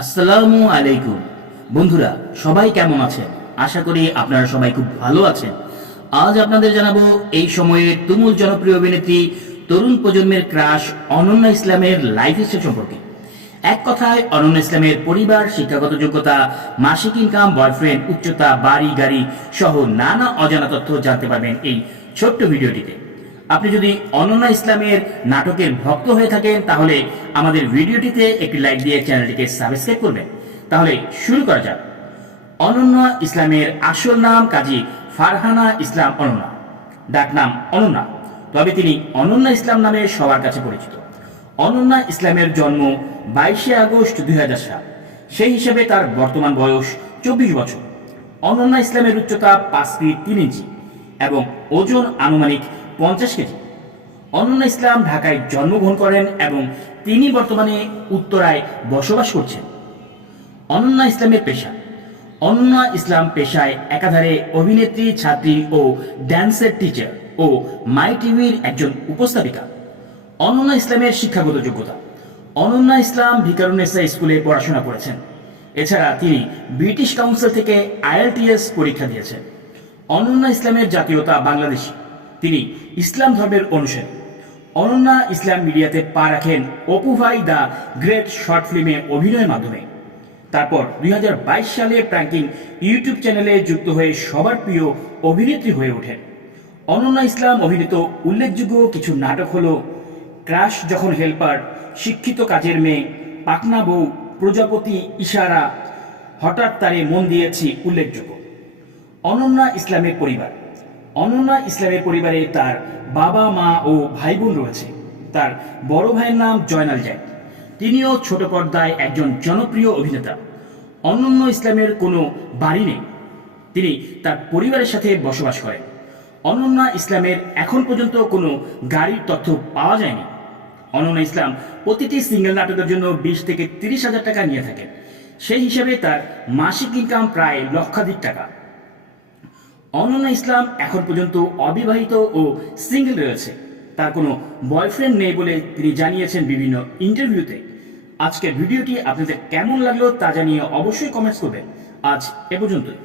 আসসালামু আলাইকুম বন্ধুরা, সবাই কেমন আছেন? আশা করি আপনারা সবাই খুব ভালো আছেন। আজ আপনাদের জানাবো এই সময়ের তুমুল জনপ্রিয় অভিনেত্রী, তরুণ প্রজন্মের ক্রাশ অনন্যা ইসলামের লাইফ স্টাইল সম্পর্কে। এক কথায় অনন্যা ইসলামের পরিবার, শিক্ষাগত যোগ্যতা, মাসিক ইনকাম, বয়ফ্রেন্ড, উচ্চতা, বাড়ি গাড়ি সহ নানা অজানা তথ্য জানতে পারবেন এই ছোট্ট ভিডিওটিতে। আপনি যদি অনন্যা ইসলামের নাটকের ভক্ত হয়ে থাকেন তাহলে আমাদের ভিডিওটিতে একটি লাইক দিয়ে চ্যানেলটিকে সাবস্ক্রাইব করবেন। তাহলে শুরু করা যাক। অনন্যা ইসলামের আসল নাম কাজী ফারহানা ইসলাম অনন্যা, ডাক নাম অনন্যা, তবে তিনি অনন্যা ইসলাম নামে সবার কাছে পরিচিত। অনন্যা ইসলামের জন্ম 22শে আগস্ট 2000 সাল। সেই হিসেবে তার বর্তমান বয়স 24 বছর। অনন্যা ইসলামের উচ্চতা 5 ফিট 3 ইঞ্চি এবং ওজন আনুমানিক 50 কেজি। অনন্যা ইসলাম ঢাকায় জন্মগ্রহণ করেন এবং তিনি বর্তমানে উত্তরায় বসবাস করছেন। অনন্যা ইসলামের পেশা। অনন্যা ইসলাম পেশায় একাধারে অভিনেত্রী, ছাত্রী ও ড্যান্সের টিচার ও মাই টিভির একজন উপস্থাপিকা। অনন্যা ইসলামের শিক্ষাগত যোগ্যতা। অনন্যা ইসলাম ভিকারুননিসা স্কুলে পড়াশোনা করেছেন। এছাড়া তিনি ব্রিটিশ কাউন্সিল থেকে IELTS পরীক্ষা দিয়েছেন। অনন্যা ইসলামের জাতীয়তা বাংলাদেশী। তিনি ইসলাম ধর্মের অনুসারী। অনন্যা ইসলাম মিডিয়াতে পা রাখেন অপু ভাই দ্য গ্রেট শর্ট ফিল্মে অভিনয়ের মাধ্যমে। তারপর 2022 সালে প্র্যাঙ্কিং ইউটিউব চ্যানেলে যুক্ত হয়ে সবার প্রিয় অভিনেত্রী হয়ে ওঠেন। অনন্যা ইসলাম অভিনীত উল্লেখযোগ্য কিছু নাটক হল ক্রাশ, যখন হেল্পার, শিক্ষিত কাজের মেয়ে, পাকনা বউ, প্রজাপতি, ইশারা, হঠাৎ তারে মন দিয়েছি উল্লেখযোগ্য। অনন্যা ইসলামের পরিবার। অনন্যা ইসলামের পরিবারে তার বাবা, মা ও ভাই বোন রয়েছে। তার বড় ভাইয়ের নাম জয়নাল জায়েদ, তিনিও ছোট পর্দায় একজন জনপ্রিয় অভিনেতা। অনন্যা ইসলামের কোনো বাড়ি নেই, তিনি তার পরিবারের সাথে বসবাস করেন। অনন্যা ইসলামের এখন পর্যন্ত কোনো গাড়ির তথ্য পাওয়া যায়নি। অনন্যা ইসলাম প্রতিটি সিঙ্গেল নাটকের জন্য 20 থেকে 30 হাজার টাকা নিয়ে থাকেন। সেই হিসাবে তার মাসিক ইনকাম প্রায় লক্ষাধিক টাকা। অনন্যা ইসলাম এখন পর্যন্ত অবিবাহিত ও সিঙ্গেল রয়েছে। তার কোনো বয়ফ্রেন্ড নেই বলে তিনি জানিয়েছেন বিভিন্ন ইন্টারভিউতে। আজকের ভিডিওটি আপনাদের কেমন লাগলো তা জানিয়ে অবশ্যই কমেন্টস করবেন। আজ এ পর্যন্তই।